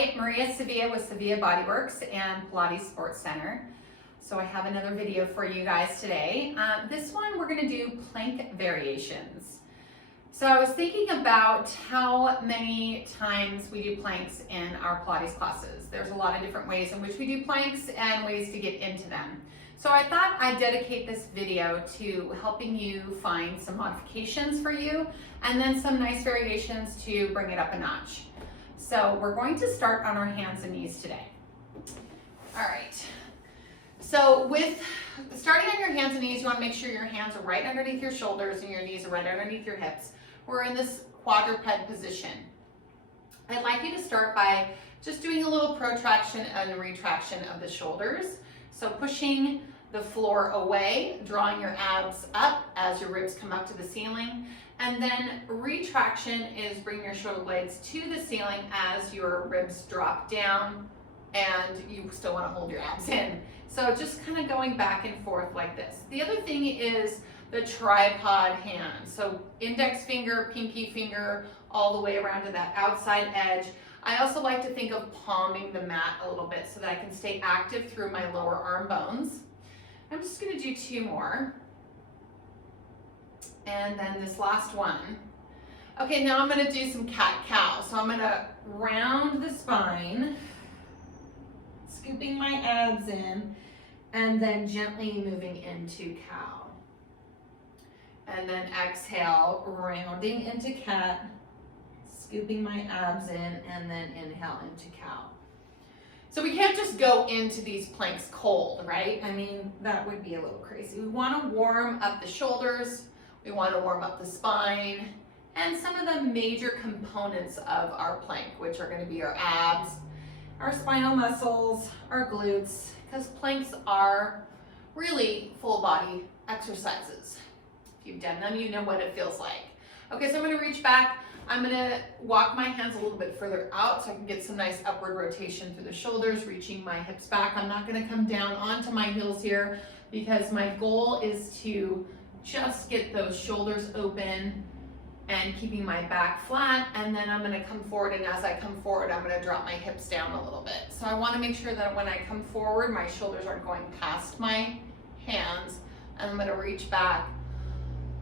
Hi, Maria Sevilla with Sevilla Bodyworks and Pilates Sports Center. So I have another video for you guys today. This one we're going to do plank variations. So I was thinking about how many times we do planks in our Pilates classes. There's a lot of different ways in which we do planks and ways to get into them. So I thought I'd dedicate this video to helping you find some modifications for you and then some nice variations to bring it up a notch. So we're going to start on our hands and knees today. All right. So with starting on your hands and knees, you want to make sure your hands are right underneath your shoulders and your knees are right underneath your hips. We're in this quadruped position. I'd like you to start by just doing a little protraction and retraction of the shoulders. So pushing the floor away, drawing your abs up as your ribs come up to the ceiling. And then retraction is bring your shoulder blades to the ceiling as your ribs drop down and you still want to hold your abs in. So just kind of going back and forth like this. The other thing is the tripod hand. So index finger, pinky finger, all the way around to that outside edge. I also like to think of palming the mat a little bit so that I can stay active through my lower arm bones. I'm just going to do two more. And then this last one. Okay, now I'm going to do some cat-cow. So I'm going to round the spine, scooping my abs in, and then gently moving into cow. And then exhale, rounding into cat, scooping my abs in, and then inhale into cow. So we can't just go into these planks cold, right? I mean, that would be a little crazy. We want to warm up the shoulders. We want to warm up the spine and some of the major components of our plank, which are going to be our abs, our spinal muscles, our glutes, because planks are really full body exercises. If you've done them, you know what it feels like. Okay, so I'm going to reach back. I'm going to walk my hands a little bit further out so I can get some nice upward rotation through the shoulders, reaching my hips back. I'm not going to come down onto my heels here because my goal is to just get those shoulders open and keeping my back flat, and then I'm going to come forward, and as I come forward I'm going to drop my hips down a little bit. So I want to make sure that when I come forward my shoulders aren't going past my hands, and I'm going to reach back,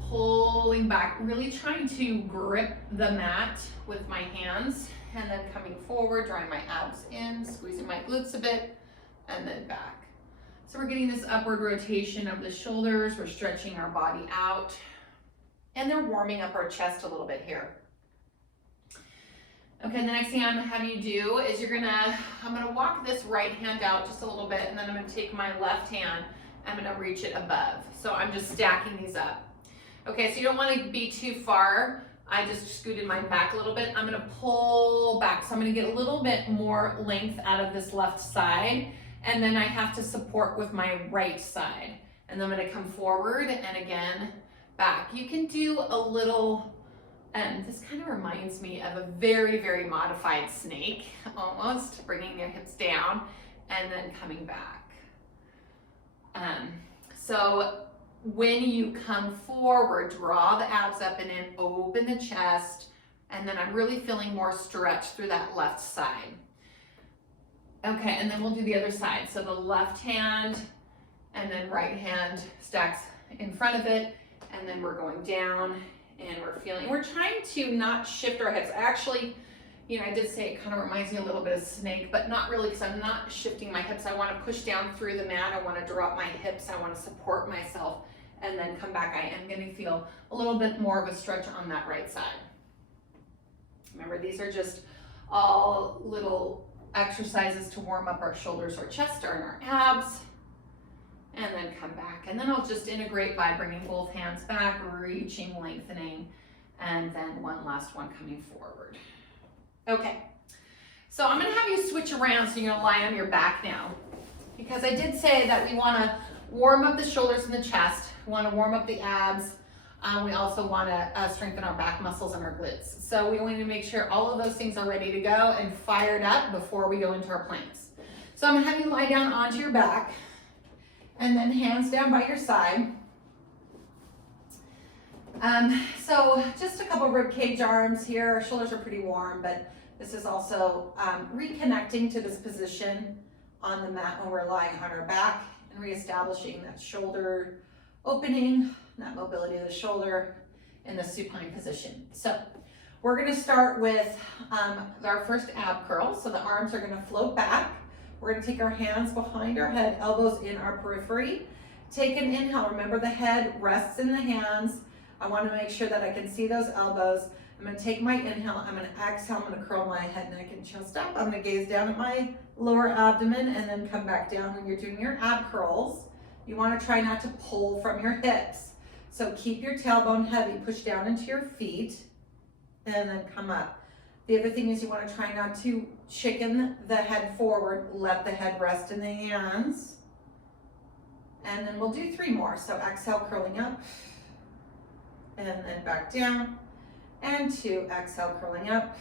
pulling back, really trying to grip the mat with my hands, and then coming forward, drawing my abs in, squeezing my glutes a bit, and then back. So we're getting this upward rotation of the shoulders, we're stretching our body out, and they're warming up our chest a little bit here. Okay, the next thing I'm having you do is I'm gonna walk this right hand out just a little bit, and then I'm gonna take my left hand, I'm gonna reach it above. So I'm just stacking these up. Okay, so you don't wanna be too far. I just scooted mine back a little bit. I'm gonna pull back. So I'm gonna get a little bit more length out of this left side, and then I have to support with my right side. And then I'm gonna come forward and again, back. You can do a little, and this kind of reminds me of a very, very modified snake, almost, bringing your hips down and then coming back. So when you come forward, draw the abs up and in, open the chest, and then I'm really feeling more stretch through that left side. Okay, and then we'll do the other side. So the left hand and then right hand stacks in front of it, and then we're going down and we're trying to not shift our hips. Actually, you know, I did say it kind of reminds me a little bit of snake, but not really, because I'm not shifting my hips. I want to push down through the mat. I want to drop my hips. I want to support myself and then come back. I am going to feel a little bit more of a stretch on that right side. Remember, these are just all little exercises to warm up our shoulders, our chest, and our abs, and then come back. And then I'll just integrate by bringing both hands back, reaching, lengthening, and then one last one coming forward. Okay, so I'm going to have you switch around, so you're going to lie on your back now, because I did say that we want to warm up the shoulders and the chest, we want to warm up the abs, we also want to strengthen our back muscles and our glutes. So we want to make sure all of those things are ready to go and fired up before we go into our planks. So I'm going to have you lie down onto your back, and then hands down by your side. So just a couple rib cage arms here. Our shoulders are pretty warm, but This is also reconnecting to this position on the mat when we're lying on our back and reestablishing that shoulder opening, that mobility of the shoulder in the supine position. So we're going to start with our first ab curl. So the arms are going to float back. We're going to take our hands behind our head, elbows in our periphery. Take an inhale. Remember, the head rests in the hands. I want to make sure that I can see those elbows. I'm going to take my inhale. I'm going to exhale. I'm going to curl my head, neck, and chest up. I'm going to gaze down at my lower abdomen and then come back down. When you're doing your ab curls, you want to try not to pull from your hips. So keep your tailbone heavy. Push down into your feet and then come up. The other thing is you want to try not to chicken the head forward. Let the head rest in the hands. And then we'll do 3 more. So exhale, curling up, and then back down, and 2, exhale, curling up,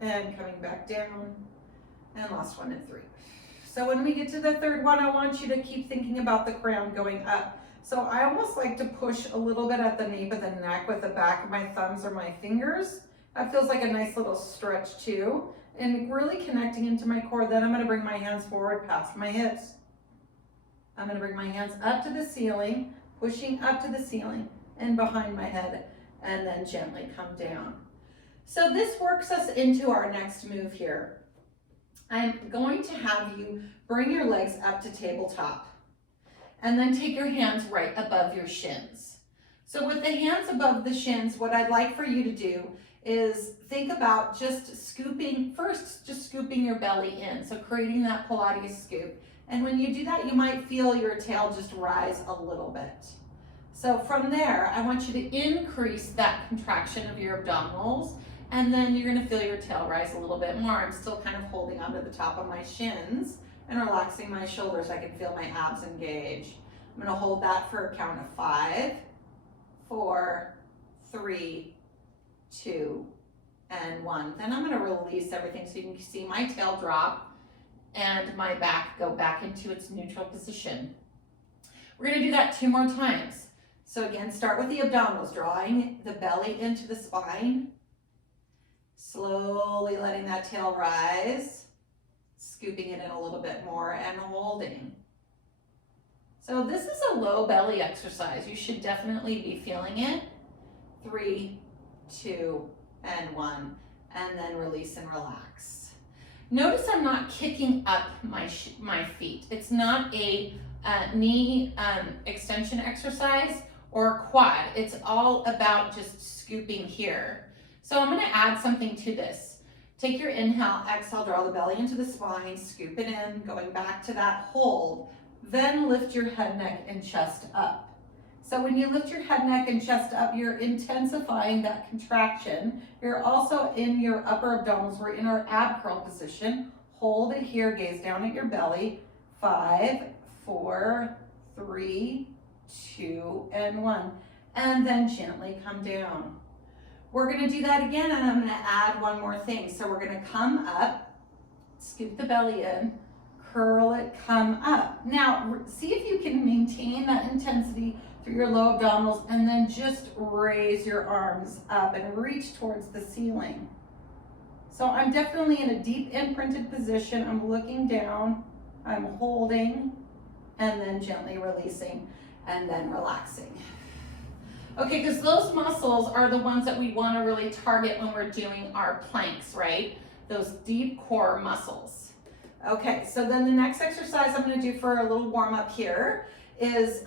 and coming back down, and last one and 3. So when we get to the third one, I want you to keep thinking about the crown going up. So I almost like to push a little bit at the nape of the neck with the back of my thumbs or my fingers. That feels like a nice little stretch too, and really connecting into my core. Then I'm going to bring my hands forward past my hips. I'm going to bring my hands up to the ceiling, pushing up to the ceiling and behind my head, and then gently come down. So this works us into our next move here. I'm going to have you bring your legs up to tabletop and then take your hands right above your shins. So with the hands above the shins, what I'd like for you to do is think about just scooping your belly in. So creating that Pilates scoop. And when you do that, you might feel your tail just rise a little bit. So from there, I want you to increase that contraction of your abdominals, and then you're gonna feel your tail rise a little bit more. I'm still kind of holding onto the top of my shins and relaxing my shoulders. I can feel my abs engage. I'm gonna hold that for a count of 5, 4, 3, 2, and 1. Then I'm gonna release everything so you can see my tail drop and my back go back into its neutral position. We're gonna do that 2 more times. So again, start with the abdominals, drawing the belly into the spine, slowly letting that tail rise, scooping it in a little bit more and holding. So this is a low belly exercise. You should definitely be feeling it. 3, 2, and 1, and then release and relax. Notice I'm not kicking up my feet. It's not a knee extension exercise or quad. It's all about just scooping here. So I'm going to add something to this. Take your inhale, exhale, draw the belly into the spine, scoop it in, going back to that hold. Then lift your head, neck, and chest up. So when you lift your head, neck, and chest up, you're intensifying that contraction. You're also in your upper abdominals. We're in our ab curl position. Hold it here, gaze down at your belly. 5, 4, 3, 2, and 1. And then gently come down. We're gonna do that again, and I'm gonna add one more thing. So we're gonna come up, scoop the belly in, curl it, come up. Now, see if you can maintain that intensity through your low abdominals, and then just raise your arms up and reach towards the ceiling. So I'm definitely in a deep imprinted position. I'm looking down, I'm holding, and then gently releasing, and then relaxing. Okay, because those muscles are the ones that we want to really target when we're doing our planks, right? Those deep core muscles. Okay, so then the next exercise I'm going to do for a little warm up here is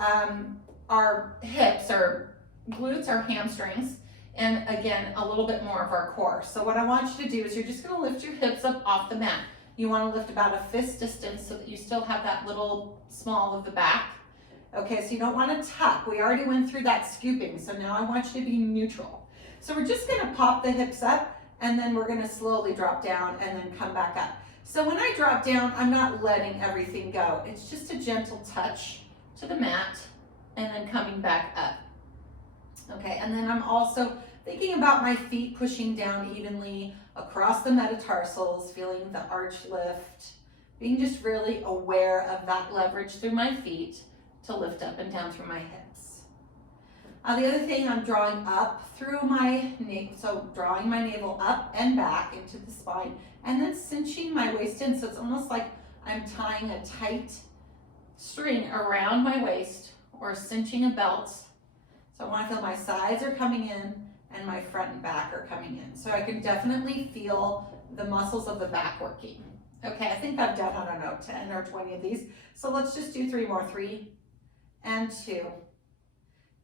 our hips, our glutes, our hamstrings, and again, a little bit more of our core. So what I want you to do is you're just going to lift your hips up off the mat. You want to lift about a fist distance so that you still have that little small of the back. Okay, so you don't want to tuck. We already went through that scooping, so now I want you to be neutral. So we're just going to pop the hips up, and then we're going to slowly drop down and then come back up. So when I drop down, I'm not letting everything go. It's just a gentle touch to the mat and then coming back up. Okay, and then I'm also thinking about my feet pushing down evenly across the metatarsals, feeling the arch lift, being just really aware of that leverage through my feet to lift up and down through my hips. The other thing, I'm drawing up through my navel, so drawing my navel up and back into the spine, and then cinching my waist in, so it's almost like I'm tying a tight string around my waist or cinching a belt. So I want to feel my sides are coming in and my front and back are coming in. So I can definitely feel the muscles of the back working. Okay, I think I've done, I don't know, 10 or 20 of these. So let's just do 3 more. 3 and 2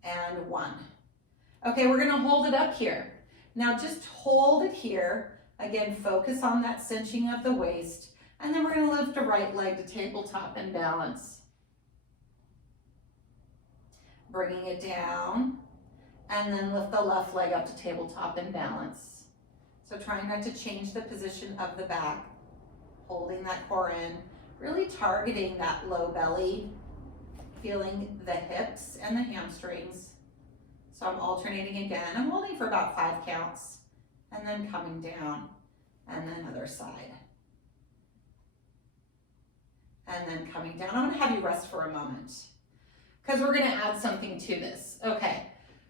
and 1. Okay, we're gonna hold it up here. Now just hold it here. Again, focus on that cinching of the waist. And then we're gonna lift the right leg to tabletop and balance. Bringing it down, and then lift the left leg up to tabletop and balance. So trying not to change the position of the back, holding that core in, really targeting that low belly, feeling the hips and the hamstrings. So I'm alternating again. I'm holding for about 5 counts, and then coming down, and then other side. And then coming down. I'm gonna have you rest for a moment, because we're gonna add something to this. Okay,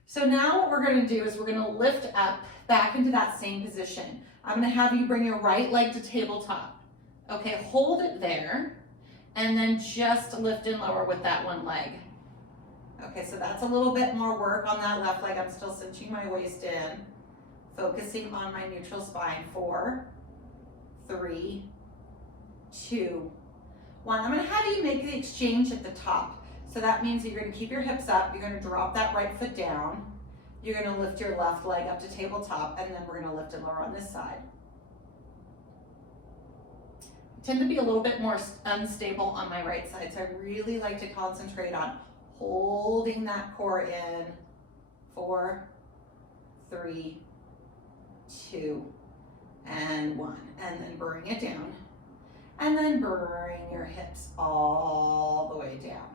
so now what we're gonna do is we're gonna lift up back into that same position. I'm gonna have you bring your right leg to tabletop. Okay, hold it there, and then just lift and lower with that one leg. Okay, so that's a little bit more work on that left leg. I'm still cinching my waist in, focusing on my neutral spine. 4, 3, 2, 1. I'm gonna have you make the exchange at the top. So that means that you're gonna keep your hips up, you're gonna drop that right foot down, you're gonna lift your left leg up to tabletop, and then we're gonna lift and lower on this side. I tend to be a little bit more unstable on my right side, so I really like to concentrate on holding that core in. 4, 3, 2, and 1. And then bring it down. And then bring your hips all the way down.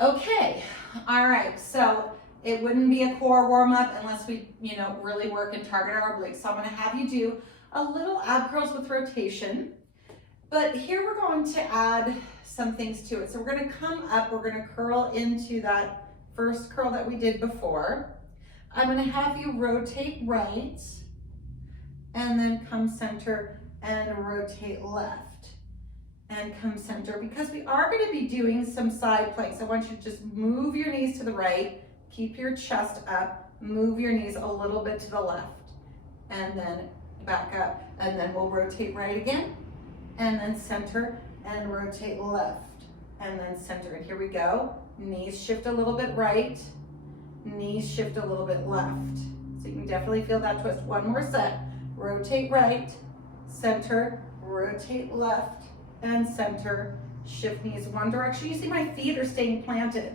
Okay, all right, so it wouldn't be a core warm up unless we, really work and target our obliques. So I'm gonna have you do a little ab curls with rotation, but here we're going to add some things to it. So we're gonna come up, we're gonna curl into that first curl that we did before. I'm gonna have you rotate right, and then come center and rotate left. And come center, because we are going to be doing some side planks. I want you to just move your knees to the right, keep your chest up, move your knees a little bit to the left, and then back up, and then we'll rotate right again, and then center, and rotate left, and then center. And here we go. Knees shift a little bit right, knees shift a little bit left. So you can definitely feel that twist. One more set. Rotate right, center, rotate left, and center, shift knees one direction. You see my feet are staying planted,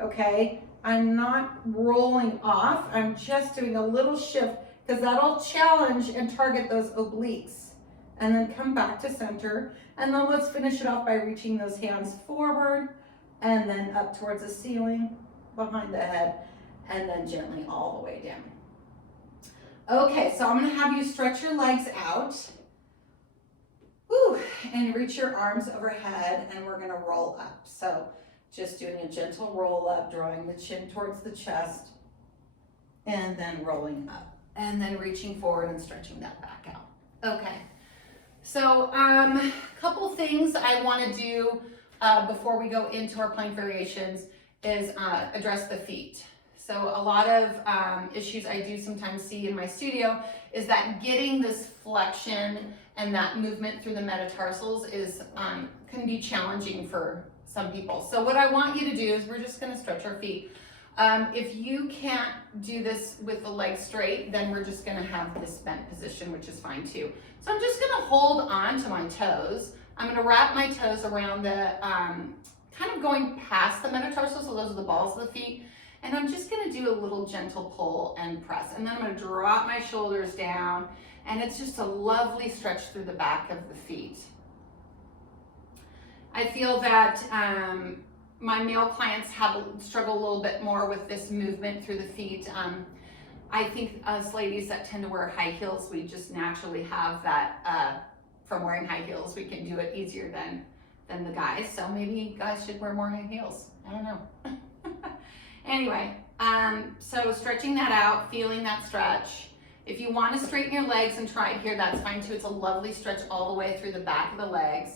okay? I'm not rolling off, I'm just doing a little shift, because that'll challenge and target those obliques. And then come back to center, and then let's finish it off by reaching those hands forward, and then up towards the ceiling, behind the head, and then gently all the way down. Okay, so I'm gonna have you stretch your legs out. Woo, and reach your arms overhead, and we're gonna roll up. So just doing a gentle roll up, drawing the chin towards the chest, and then rolling up, and then reaching forward and stretching that back out. Okay, so couple things I wanna do before we go into our plank variations is address the feet. So a lot of issues I do sometimes see in my studio is that getting this flexion and that movement through the metatarsals is can be challenging for some people. So what I want you to do is we're just gonna stretch our feet. If you can't do this with the legs straight, then we're just gonna have this bent position, which is fine too. So I'm just gonna hold on to my toes. I'm gonna wrap my toes around the, kind of going past the metatarsals, so those are the balls of the feet. And I'm just gonna do a little gentle pull and press. And then I'm gonna drop my shoulders down, and it's just a lovely stretch through the back of the feet. I feel that my male clients struggle a little bit more with this movement through the feet. I think us ladies that tend to wear high heels, we just naturally have that, from wearing high heels, we can do it easier than the guys. So maybe guys should wear more high heels. I don't know. Anyway, So stretching that out, feeling that stretch. If you want to straighten your legs and try it here, that's fine too. It's a lovely stretch all the way through the back of the legs.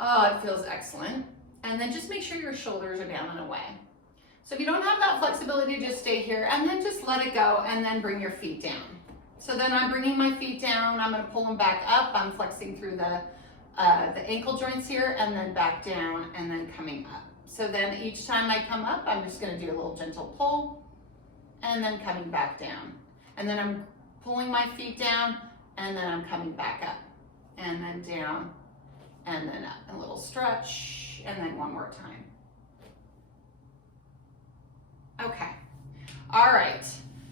Oh, it feels excellent. And then just make sure your shoulders are down and away. So if you don't have that flexibility, just stay here and then just let it go and then bring your feet down. So then I'm bringing my feet down, I'm gonna pull them back up, I'm flexing through the ankle joints here and then back down and then coming up. So then each time I come up, I'm just gonna do a little gentle pull and then coming back down. And then I'm pulling my feet down and then I'm coming back up and then down and then up. A little stretch and then one more time. Okay, all right.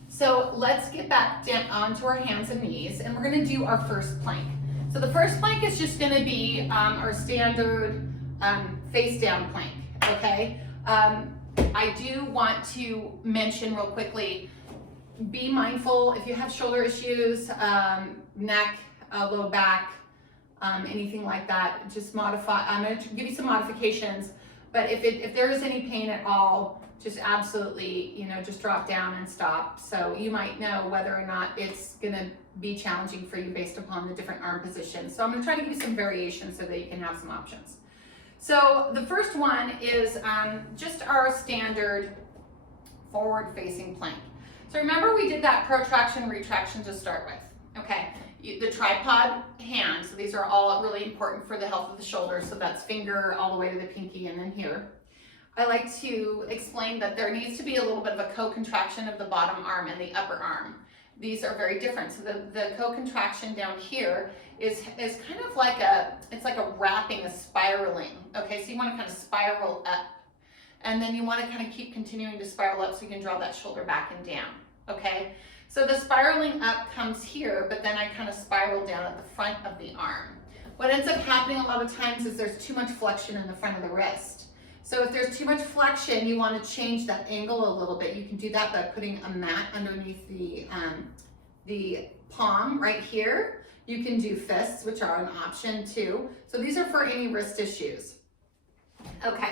So let's get back down onto our hands and knees and we're gonna do our first plank. So the first plank is just gonna be our standard face down plank, okay? I do want to mention real quickly, be mindful if you have shoulder issues, neck, low back, anything like that, just modify. I'm going to give you some modifications, but if there is any pain at all, just absolutely, you know, just drop down and stop. So you might know whether or not it's going to be challenging for you based upon the different arm positions. So I'm going to try to give you some variations so that you can have some options. So the first one is just our standard forward facing plank. So remember we did that protraction, retraction to start with, okay? The tripod hand, so these are all really important for the health of the shoulder, so that's finger all the way to the pinky and then here. I like to explain that there needs to be a little bit of a co-contraction of the bottom arm and the upper arm. These are very different. So the co-contraction down here is kind of like it's like a wrapping, a spiraling, okay? So you want to kind of spiral up. And then you want to kind of keep continuing to spiral up so you can draw that shoulder back and down, okay? So the spiraling up comes here, but then I kind of spiral down at the front of the arm. What ends up happening a lot of times is there's too much flexion in the front of the wrist. So if there's too much flexion, you want to change that angle a little bit. You can do that by putting a mat underneath the palm right here. You can do fists, which are an option too. So these are for any wrist issues. Okay.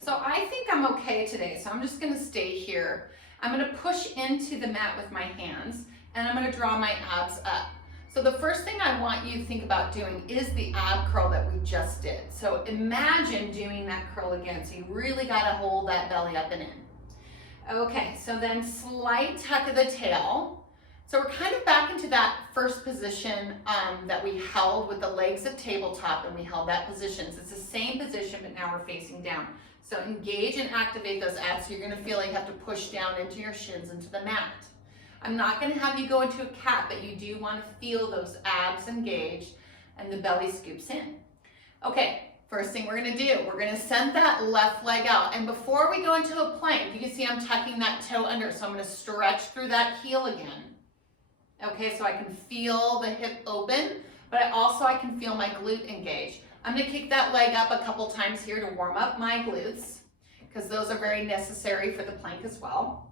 So I think I'm okay today, so I'm just gonna stay here. I'm gonna push into the mat with my hands, and I'm gonna draw my abs up. So the first thing I want you to think about doing is the ab curl that we just did. So imagine doing that curl again. So you really gotta hold that belly up and in. Okay, so then slight tuck of the tail. So we're kind of back into that first position that we held with the legs at tabletop, and we held that position. So it's the same position, but now we're facing down. So engage and activate those abs. So you're gonna feel like you have to push down into your shins, into the mat. I'm not gonna have you go into a cat, but you do wanna feel those abs engaged and the belly scoops in. Okay, first thing we're gonna do, we're gonna send that left leg out. And before we go into a plank, you can see I'm tucking that toe under. So I'm gonna stretch through that heel again. Okay, so I can feel the hip open, but I can feel my glute engage. I'm gonna kick that leg up a couple times here to warm up my glutes, because those are very necessary for the plank as well.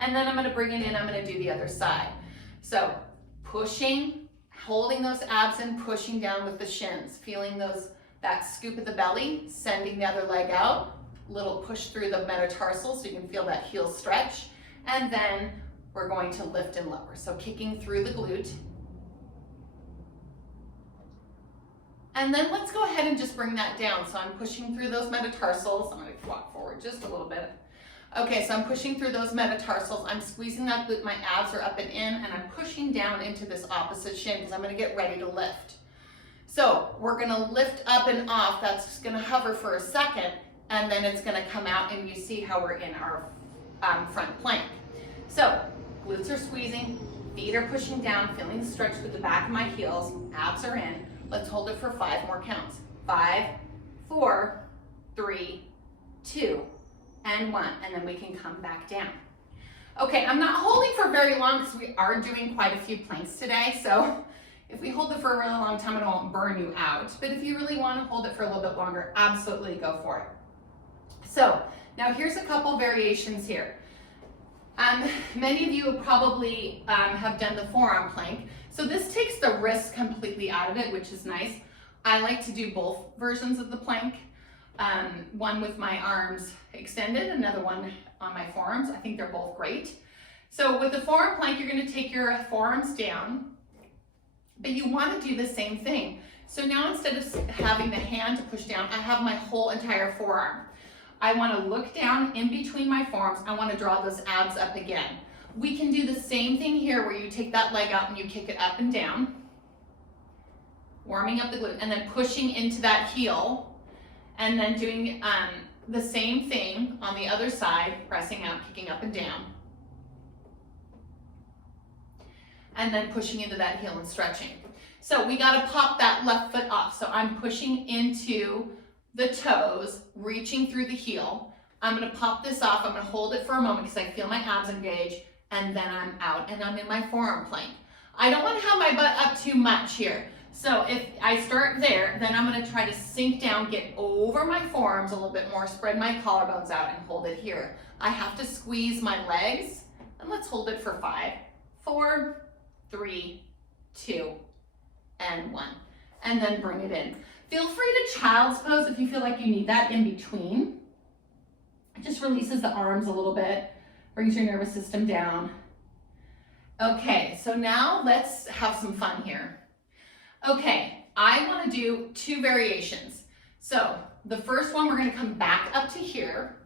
And then I'm gonna bring it in, I'm gonna do the other side. So pushing, holding those abs and pushing down with the shins, feeling that scoop of the belly, sending the other leg out, little push through the metatarsals so you can feel that heel stretch. And then we're going to lift and lower. So kicking through the glute. And then let's go ahead and just bring that down. So I'm pushing through those metatarsals. I'm gonna walk forward just a little bit. Okay, so I'm pushing through those metatarsals. I'm squeezing that glute, my abs are up and in, and I'm pushing down into this opposite shin because I'm gonna get ready to lift. So we're gonna lift up and off. That's just gonna hover for a second, and then it's gonna come out, and you see how we're in our front plank. So glutes are squeezing, feet are pushing down, feeling the stretch through the back of my heels, abs are in. Let's hold it for 5 more counts. 5, 4, 3, 2, and 1, and then we can come back down. Okay, I'm not holding for very long because we are doing quite a few planks today, so if we hold it for a really long time, it won't burn you out. But if you really want to hold it for a little bit longer, absolutely go for it. So now here's a couple variations here. Many of you probably have done the forearm plank. So this takes the wrist completely out of it, which is nice. I like to do both versions of the plank. One with my arms extended, another one on my forearms. I think they're both great. So with the forearm plank, you're gonna take your forearms down, but you wanna do the same thing. So now instead of having the hand to push down, I have my whole entire forearm. I wanna look down in between my forearms. I wanna draw those abs up again. We can do the same thing here where you take that leg out and you kick it up and down, warming up the glute, and then pushing into that heel, and then doing the same thing on the other side, pressing out, kicking up and down, and then pushing into that heel and stretching. So we gotta pop that left foot off. So I'm pushing into the toes, reaching through the heel. I'm gonna pop this off. I'm gonna hold it for a moment because I feel my abs engage, and then I'm out and I'm in my forearm plank. I don't wanna have my butt up too much here. So if I start there, then I'm gonna try to sink down, get over my forearms a little bit more, spread my collarbones out and hold it here. I have to squeeze my legs, and let's hold it for 5, 4, 3, 2, and 1. And then bring it in. Feel free to child's pose if you feel like you need that in between. It just releases the arms a little bit, brings your nervous system down. Okay, so now let's have some fun here. Okay, I want to do 2 variations. So the first one, we're going to come back up to here,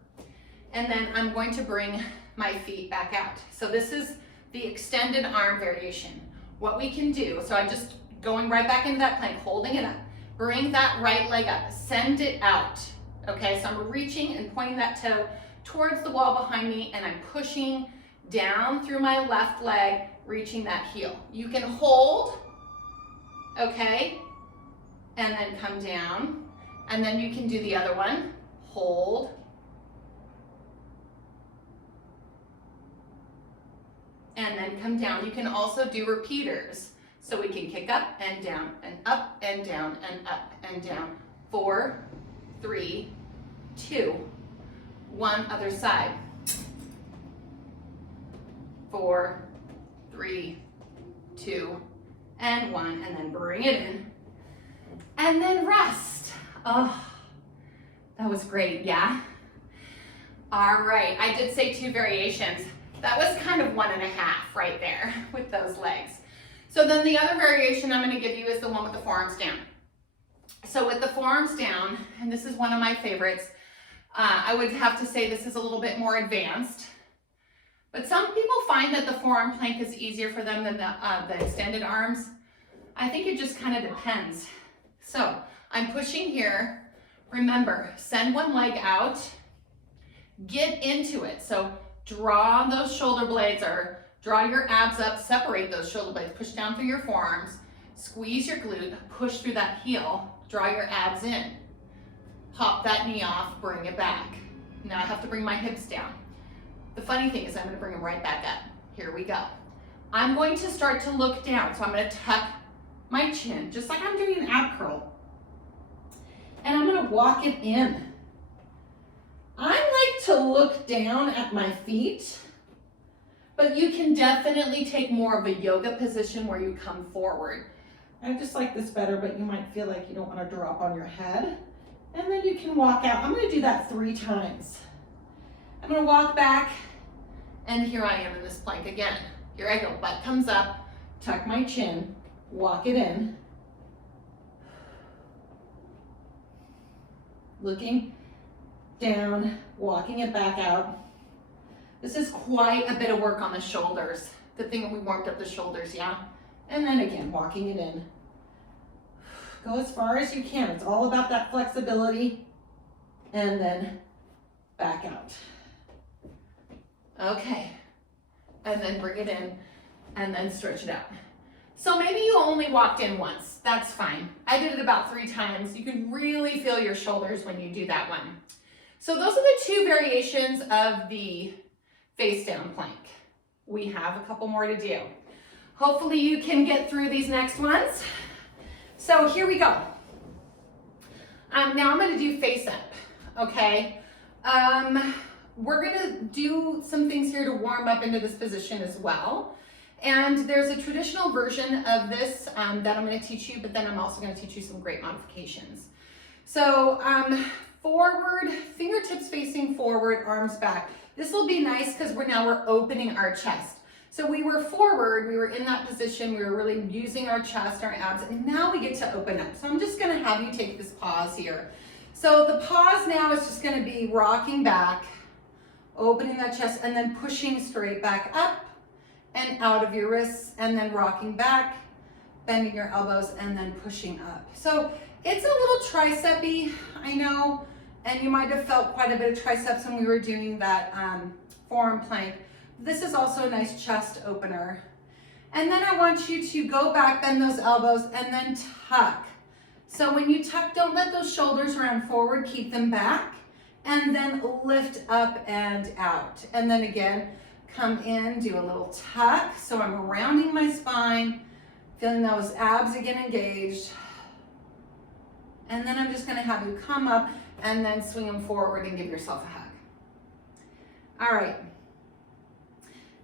and then I'm going to bring my feet back out. So this is the extended arm variation. What we can do, so I'm just going right back into that plank, holding it up. Bring that right leg up, send it out. Okay, so I'm reaching and pointing that toe towards the wall behind me, and I'm pushing down through my left leg, reaching that heel. You can hold, okay, and then come down, and then you can do the other one, hold, and then come down. You can also do repeaters. So we can kick up and down and up and down and up and down. 4, 3, 2, 1, other side. 4, 3, 2, and 1, and then bring it in. And then rest. Oh, that was great, yeah? All right, I did say 2 variations. That was kind of 1.5 right there with those legs. So then the other variation I'm gonna give you is the one with the forearms down. So with the forearms down, and this is one of my favorites, I would have to say this is a little bit more advanced, but some people find that the forearm plank is easier for them than the extended arms. I think it just kind of depends. So I'm pushing here. Remember, send one leg out, get into it. So draw those shoulder blades, or draw your abs up, separate those shoulder blades, push down through your forearms, squeeze your glute, push through that heel, draw your abs in. Pop that knee off, bring it back. Now I have to bring my hips down. The funny thing is I'm gonna bring them right back up. Here we go. I'm going to start to look down. So I'm gonna tuck my chin, just like I'm doing an ab curl. And I'm gonna walk it in. I like to look down at my feet, but you can definitely take more of a yoga position where you come forward. I just like this better, but you might feel like you don't want to drop on your head. And then you can walk out. I'm going to do that 3 times. I'm going to walk back, and here I am in this plank again. Here I go, butt comes up, tuck my chin, walk it in. Looking down, walking it back out. This is quite a bit of work on the shoulders. Good thing we warmed up the shoulders, yeah? And then again, walking it in. Go as far as you can. It's all about that flexibility. And then back out. Okay. And then bring it in, and then stretch it out. So maybe you only walked in once. That's fine. I did it about 3 times. You can really feel your shoulders when you do that one. So those are the 2 variations of the face down plank. We have a couple more to do. Hopefully you can get through these next ones. So here we go. Now I'm gonna do face up, okay? We're gonna do some things here to warm up into this position as well. And there's a traditional version of this that I'm gonna teach you, but then I'm also gonna teach you some great modifications. So forward, fingertips facing forward, arms back. This will be nice because we're opening our chest. So we were forward, we were in that position, we were really using our chest, our abs, and now we get to open up. So I'm just gonna have you take this pause here. So the pause now is just gonna be rocking back, opening that chest, and then pushing straight back up and out of your wrists, and then rocking back, bending your elbows, and then pushing up. So it's a little tricep-y, I know, and you might have felt quite a bit of triceps when we were doing that forearm plank. This is also a nice chest opener. And then I want you to go back, bend those elbows, and then tuck. So when you tuck, don't let those shoulders round forward, keep them back, and then lift up and out. And then again, come in, do a little tuck. So I'm rounding my spine, feeling those abs again engaged. And then I'm just gonna have you come up and then swing them forward and give yourself a hug. All right.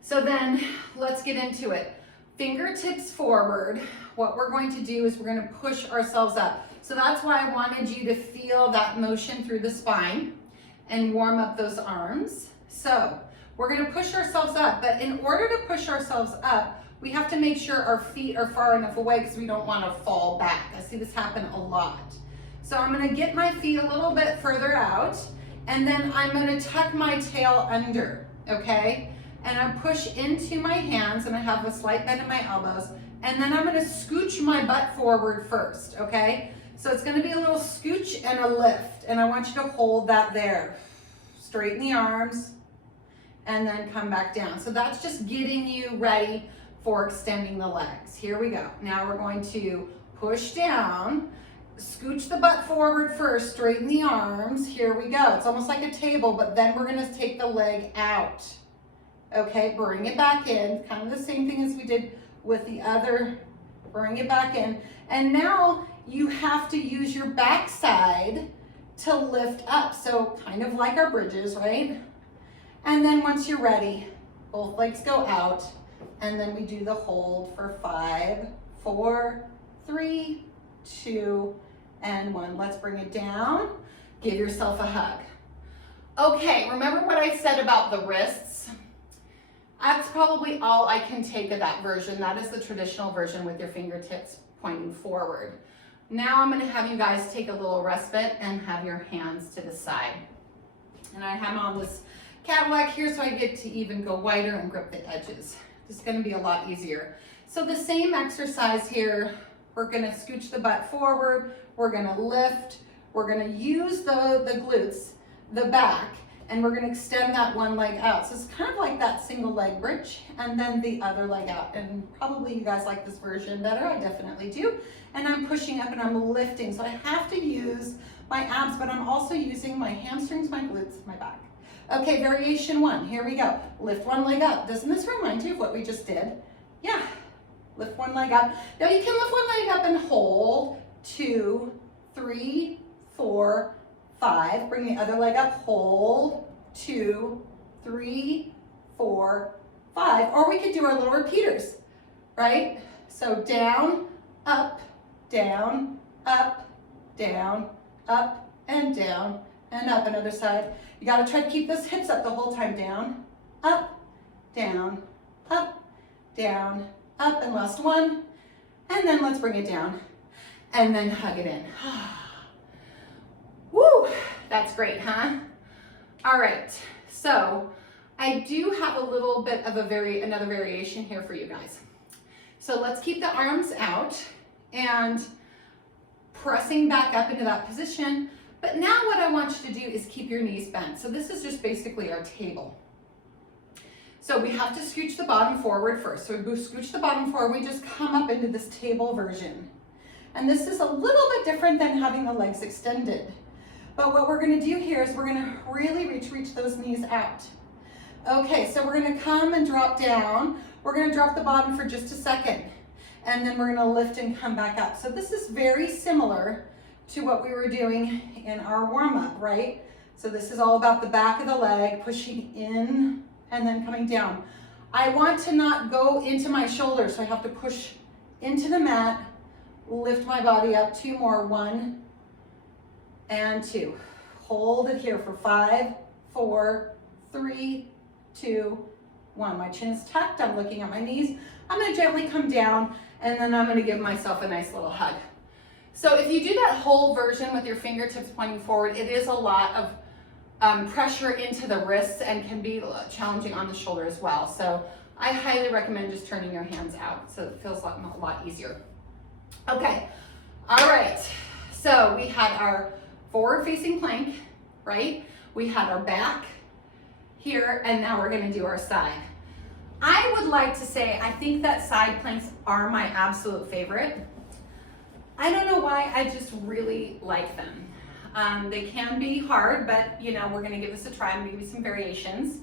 So then let's get into it. Fingertips forward. What we're going to do is we're going to push ourselves up. So that's why I wanted you to feel that motion through the spine and warm up those arms. So we're going to push ourselves up, but in order to push ourselves up, we have to make sure our feet are far enough away because we don't want to fall back. I see this happen a lot. So I'm going to get my feet a little bit further out, and then I'm going to tuck my tail under, okay? And I push into my hands, and I have a slight bend in my elbows, and then I'm gonna scooch my butt forward first, okay? So it's gonna be a little scooch and a lift, and I want you to hold that there. Straighten the arms, and then come back down. So that's just getting you ready for extending the legs. Here we go. Now we're going to push down, scooch the butt forward first, straighten the arms. Here we go. It's almost like a table, but then we're gonna take the leg out. Okay, bring it back in, kind of the same thing as we did with the other, bring it back in. And now you have to use your backside to lift up. So kind of like our bridges, right? And then once you're ready, both legs go out, and then we do the hold for 5, 4, 3, 2, and 1. Let's bring it down. Give yourself a hug. Okay, remember what I said about the wrists? That's probably all I can take of that version. That is the traditional version with your fingertips pointing forward. Now I'm gonna have you guys take a little respite and have your hands to the side. And I have on this Cadillac here so I get to even go wider and grip the edges. It's gonna be a lot easier. So the same exercise here, we're gonna scooch the butt forward, we're gonna lift, we're gonna use the glutes, the back, and we're gonna extend that one leg out. So it's kind of like that single leg bridge, and then the other leg out. And probably you guys like this version better, I definitely do. And I'm pushing up and I'm lifting. So I have to use my abs, but I'm also using my hamstrings, my glutes, my back. Okay, variation 1, here we go. Lift one leg up. Doesn't this remind you of what we just did? Yeah, lift one leg up. Now you can lift one leg up and hold, 2, 3, 4, 5, bring the other leg up, hold, 2, 3, 4, 5, or we could do our little repeaters, right? So down, up, down, up, down, up, and down, and up. Another side. You gotta try to keep those hips up the whole time. Down, up, down, up, down, up, and last one. And then let's bring it down, and then hug it in. Woo, that's great, huh? All right, so I do have a little bit of another variation here for you guys. So let's keep the arms out and pressing back up into that position. But now what I want you to do is keep your knees bent. So this is just basically our table. So we have to scooch the bottom forward first. So we scooch the bottom forward, we just come up into this table version. And this is a little bit different than having the legs extended. But what we're gonna do here is we're gonna really reach those knees out. Okay, so we're gonna come and drop down. We're gonna drop the bottom for just a second. And then we're gonna lift and come back up. So this is very similar to what we were doing in our warm-up, right? So this is all about the back of the leg, pushing in and then coming down. I want to not go into my shoulders, so I have to push into the mat, lift my body up, 2 more, 1 and 2. Hold it here for 5, 4, 3, 2, 1. My chin's tucked, I'm looking at my knees. I'm gonna gently come down, and then I'm gonna give myself a nice little hug. So if you do that whole version with your fingertips pointing forward, it is a lot of pressure into the wrists and can be challenging on the shoulder as well. So I highly recommend just turning your hands out so it feels a lot easier. Okay, all right. So we had our forward facing plank, right? We had our back here, and now we're gonna do our side. I would like to say, I think that side planks are my absolute favorite. I don't know why, I just really like them. They can be hard, but you know, we're gonna give this a try. I'm gonna give you some variations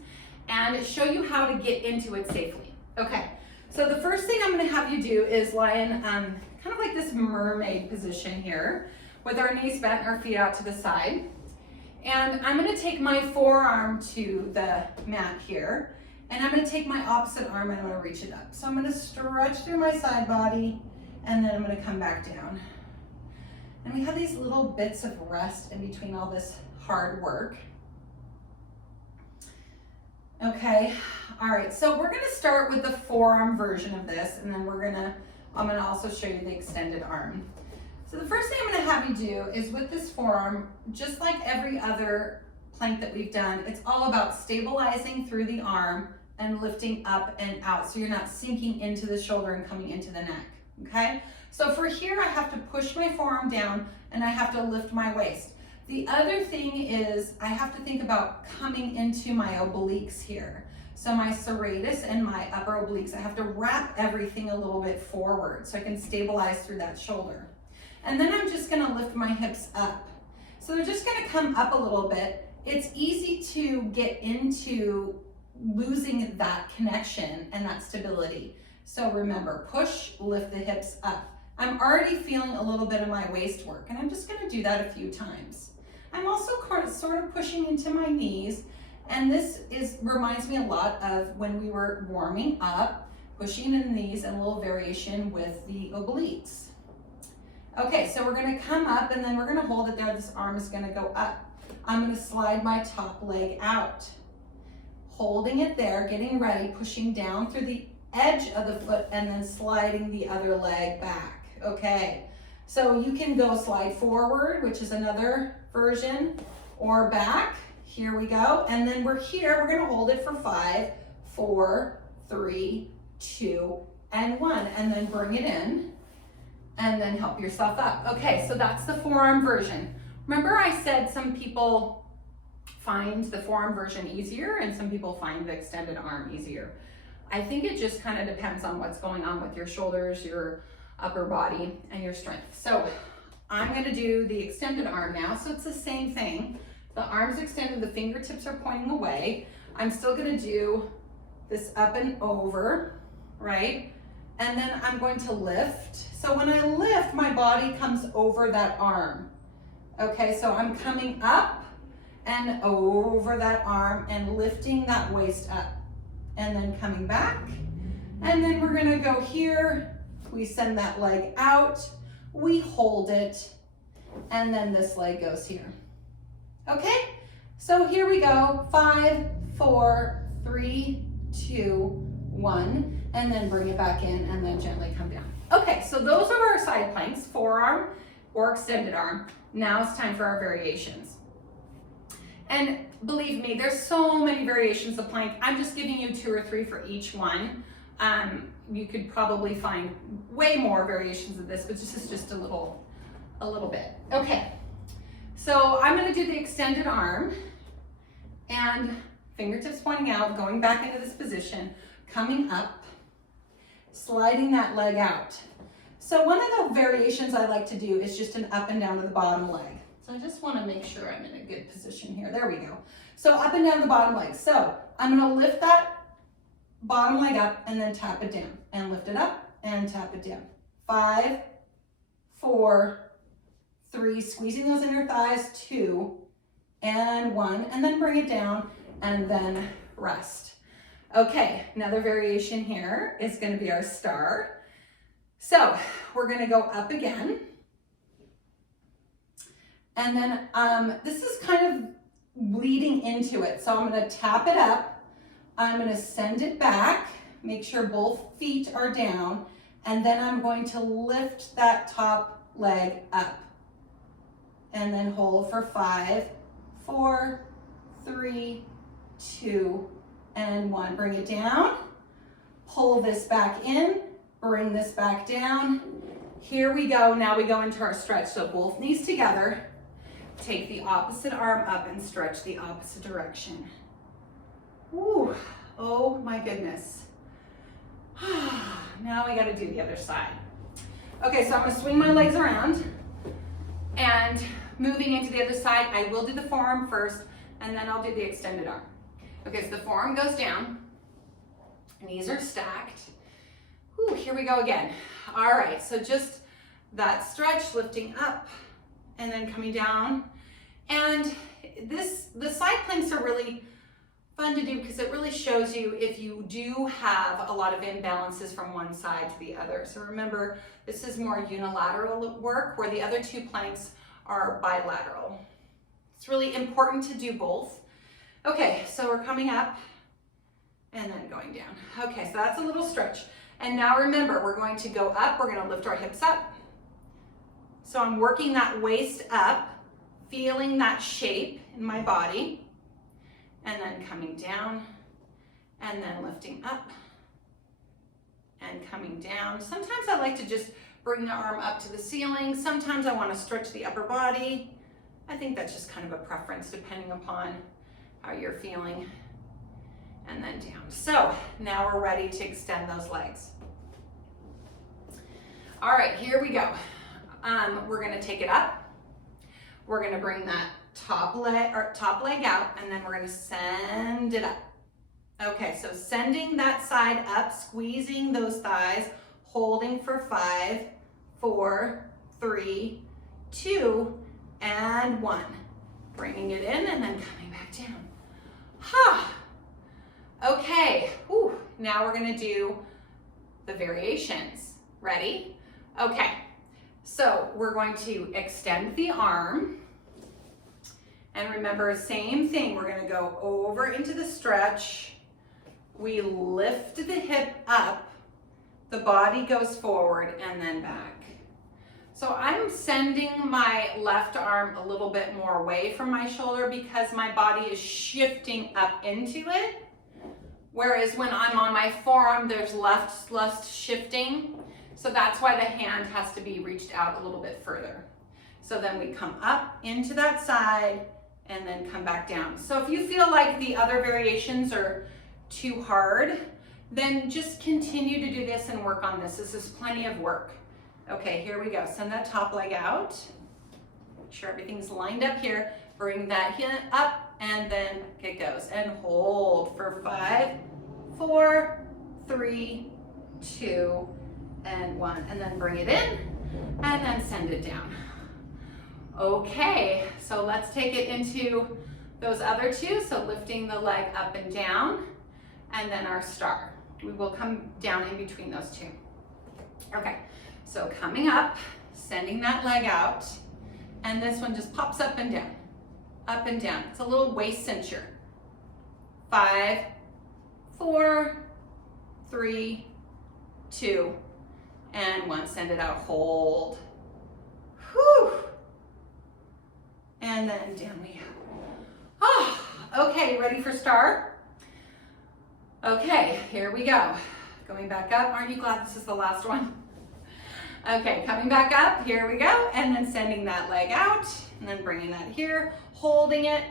and show you how to get into it safely. Okay, so the first thing I'm gonna have you do is lie in kind of like this mermaid position here with our knees bent, our feet out to the side. And I'm gonna take my forearm to the mat here, and I'm gonna take my opposite arm and I'm gonna reach it up. So I'm gonna stretch through my side body, and then I'm gonna come back down. And we have these little bits of rest in between all this hard work. Okay, all right, so we're gonna start with the forearm version of this, and then I'm gonna also show you the extended arm. So the first thing I'm gonna have you do is with this forearm, just like every other plank that we've done, it's all about stabilizing through the arm and lifting up and out so you're not sinking into the shoulder and coming into the neck, okay? So for here, I have to push my forearm down and I have to lift my waist. The other thing is I have to think about coming into my obliques here. So my serratus and my upper obliques, I have to wrap everything a little bit forward so I can stabilize through that shoulder. And then I'm just gonna lift my hips up. So they're just gonna come up a little bit. It's easy to get into losing that connection and that stability. So remember, push, lift the hips up. I'm already feeling a little bit of my waist work, and I'm just gonna do that a few times. I'm also sort of pushing into my knees, and this reminds me a lot of when we were warming up, pushing in the knees, and a little variation with the obliques. Okay, so we're gonna come up and then we're gonna hold it there. This arm is gonna go up. I'm gonna slide my top leg out. Holding it there, getting ready, pushing down through the edge of the foot and then sliding the other leg back. Okay, so you can go slide forward, which is another version, or back. Here we go. And then we're gonna hold it for 5, 4, 3, 2, and 1, and then bring it in. And then help yourself up. Okay, so that's the forearm version. Remember I said some people find the forearm version easier and some people find the extended arm easier. I think it just kind of depends on what's going on with your shoulders, your upper body, and your strength. So I'm gonna do the extended arm now. So it's the same thing. The arm's extended, the fingertips are pointing away. I'm still gonna do this up and over, right? And then I'm going to lift. So when I lift, my body comes over that arm. Okay, so I'm coming up and over that arm and lifting that waist up. And then coming back. And then we're gonna go here. We send that leg out. We hold it. And then this leg goes here. Okay, so here we go. 5, 4, 3, 2, 1. And then bring it back in and then gently come down. Okay, so those are our side planks, forearm or extended arm. Now it's time for our variations. And believe me, there's so many variations of plank. I'm just giving you 2 or 3 for each one. You could probably find way more variations of this, but this is just a little bit. Okay, so I'm gonna do the extended arm and fingertips pointing out, going back into this position, coming up, sliding that leg out. So one of the variations I like to do is just an up and down to the bottom leg. So I just want to make sure I'm in a good position here. There we go. So up and down the bottom leg. So I'm going to lift that bottom leg up and then tap it down and lift it up and tap it down. 5, 4, 3, squeezing those inner thighs, 2, and 1, and then bring it down and then rest. Okay, another variation here is going to be our star. So we're going to go up again. And then this is kind of bleeding into it. So I'm gonna tap it up, I'm gonna send it back, make sure both feet are down, and then I'm going to lift that top leg up. And then hold for 5, 4, 3, 2, and 1. Bring it down, pull this back in, bring this back down. Here we go, now we go into our stretch. So both knees together, take the opposite arm up and stretch the opposite direction. Ooh, oh my goodness. Now we gotta do the other side. Okay, so I'm gonna swing my legs around and moving into the other side. I will do the forearm first and then I'll do the extended arm. Okay, so the forearm goes down, knees are stacked. Ooh, here we go again. All right, so just that stretch, lifting up and then coming down. And the side planks are really fun to do because it really shows you if you do have a lot of imbalances from one side to the other. So remember, this is more unilateral work where the other two planks are bilateral. It's really important to do both. Okay, so we're coming up and then going down. Okay, so that's a little stretch. And now remember, we're going to go up, we're gonna lift our hips up. So I'm working that waist up, feeling that shape in my body, and then coming down, and then lifting up, and coming down. Sometimes I like to just bring the arm up to the ceiling. Sometimes I want to stretch the upper body. I think that's just kind of a preference depending upon how you're feeling. And then down. So now we're ready to extend those legs. All right, here we go. We're gonna take it up. We're gonna bring that top leg out, and then we're gonna send it up. Okay, so sending that side up, squeezing those thighs, holding for 5, 4, 3, 2, and 1. Bringing it in and then coming back down. Ha! Okay, whew. Now we're gonna do the variations. Ready? Okay, so we're going to extend the arm. And remember, same thing, we're gonna go over into the stretch. We lift the hip up, the body goes forward and then back. So I'm sending my left arm a little bit more away from my shoulder because my body is shifting up into it. Whereas when I'm on my forearm, there's less shifting. So that's why the hand has to be reached out a little bit further. So then we come up into that side and then come back down. So if you feel like the other variations are too hard, then just continue to do this and work on this. This is plenty of work. Okay, here we go. Send that top leg out. Make sure everything's lined up here. Bring that heel up and then it goes. And hold for 5, 4, 3, 2, and 1. And then bring it in and then send it down. Okay, so let's take it into those other two. So lifting the leg up and down, and then our star. We will come down in between those two. Okay, so coming up, sending that leg out, and this one just pops up and down, up and down. It's a little waist cincher. 5, 4, 3, 2, and 1. Send it out, hold. Whew. And then down we go. Oh, okay, ready for star? Okay, here we go. Going back up. Aren't you glad this is the last one? Okay, coming back up, here we go. And then sending that leg out, and then bringing that here, holding it,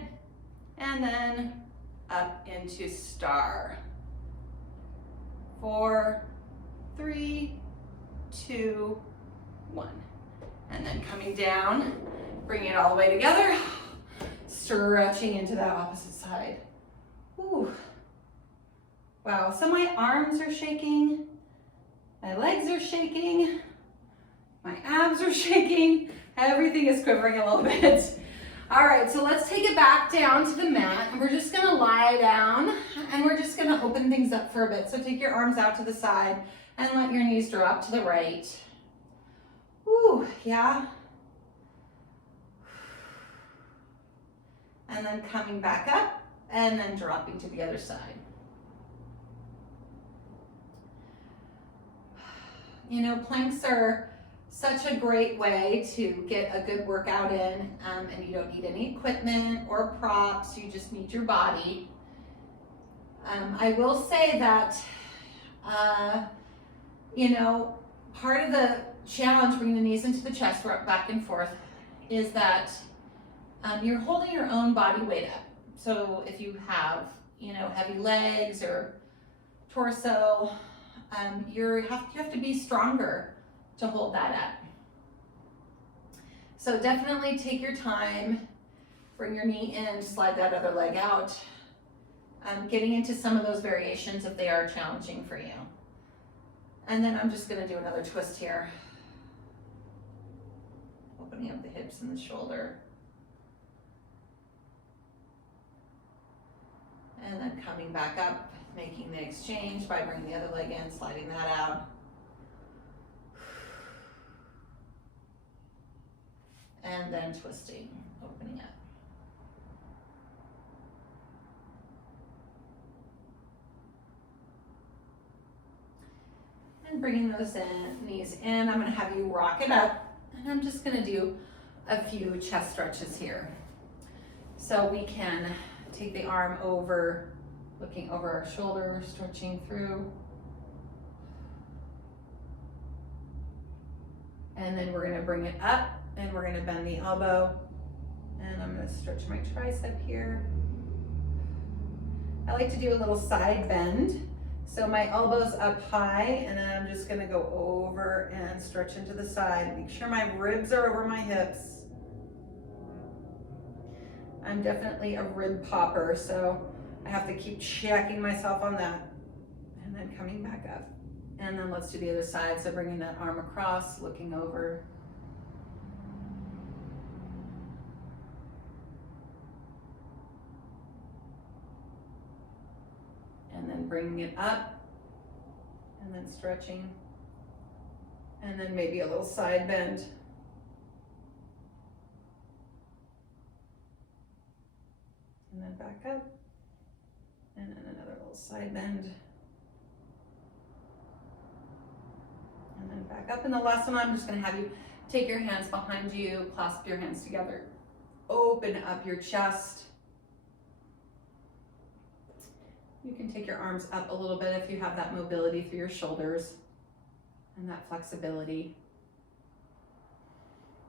and then up into star. 4, 3, 2, 1. And then coming down, bringing it all the way together, stretching into that opposite side. Ooh. Wow, so my arms are shaking, my legs are shaking, my abs are shaking, everything is quivering a little bit. All right, so let's take it back down to the mat, and we're just gonna lie down, and we're just gonna open things up for a bit. So take your arms out to the side, and let your knees drop to the right. Ooh, yeah. and then coming back up, and then dropping to the other side. You know, planks are such a great way to get a good workout in, and you don't need any equipment or props, you just need your body. I will say that, you know, part of the challenge bringing the knees into the chest, back and forth, is that you're holding your own body weight up. So if you have, you know, heavy legs or torso, you have to be stronger to hold that up. So definitely take your time, bring your knee in, slide that other leg out. Getting into some of those variations if they are challenging for you. And then I'm just going to do another twist here. Opening up the hips and the shoulder. And then coming back up, making the exchange by bringing the other leg in, sliding that out. And then twisting, opening up. And bringing those knees in. I'm going to have you rock it up, and I'm just going to do a few chest stretches here. So we can take the arm over, looking over our shoulder, stretching through. And then we're going to bring it up, and we're going to bend the elbow, and I'm going to stretch my tricep here. I like to do a little side bend. So my elbow's up high, and then I'm just gonna go over and stretch into the side. Make sure my ribs are over my hips. I'm definitely a rib popper, so I have to keep checking myself on that. And then coming back up. And then let's do the other side. So bringing that arm across, looking over. And then bringing it up, and then stretching, and then maybe a little side bend. And then back up, and then another little side bend. And then back up. And the last one, I'm just gonna have you take your hands behind you, clasp your hands together, open up your chest. You can take your arms up a little bit if you have that mobility through your shoulders and that flexibility.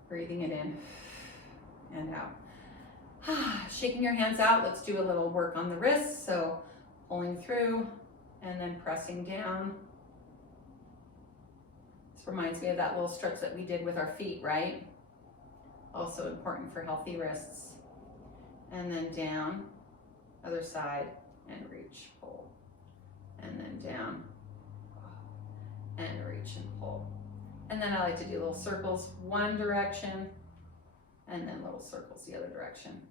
Breathing it in and out. Shaking your hands out. Let's do a little work on the wrists. So pulling through and then pressing down. This reminds me of that little stretch that we did with our feet, right? Also important for healthy wrists. And then down, other side. And reach, pull, and then down, and reach and pull. And then I like to do little circles one direction, and then little circles the other direction.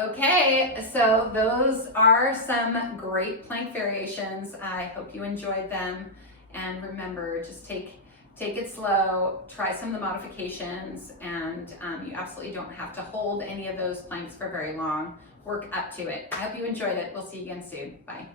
Okay, so those are some great plank variations. I hope you enjoyed them. And remember, just take it slow, try some of the modifications, and you absolutely don't have to hold any of those planks for very long. Work up to it. I hope you enjoyed it. We'll see you again soon. Bye.